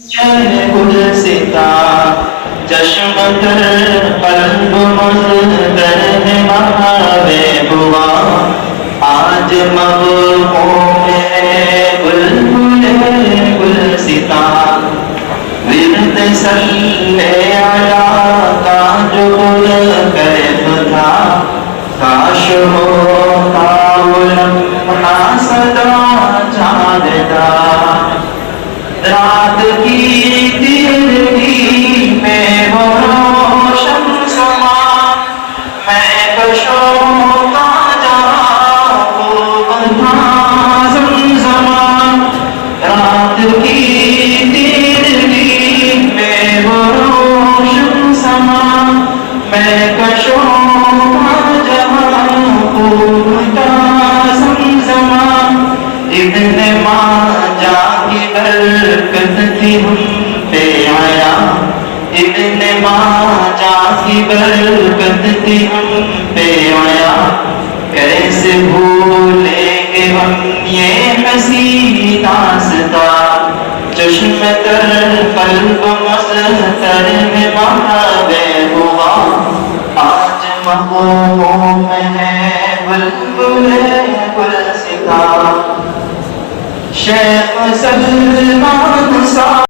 گلستہ چشم تر قلب مزدر محبوب ہوا آج مغموم ہے بلبل گلستہ ورد صلی علی کا جو کیف تھا کاش ہوتا وہ لمحہ سدا جانتا رات کی تیرگی میں وہ روشن سما میں کشوں کا جہاں خوب تھا زمزماں رات کی تیرگی میں وہ روشن سما میں کشوں کا جہاں خوب تھا زمزماں ابن ماجہ کی برکت تھی ہم پہ آیا ابن ماجہ کی برکت تھی ہم پہ آیا کیسے بھولیں گے ہم یہ حسین داستاں چشم تر قلب مزدر میں محبوب ہوا آج محبوب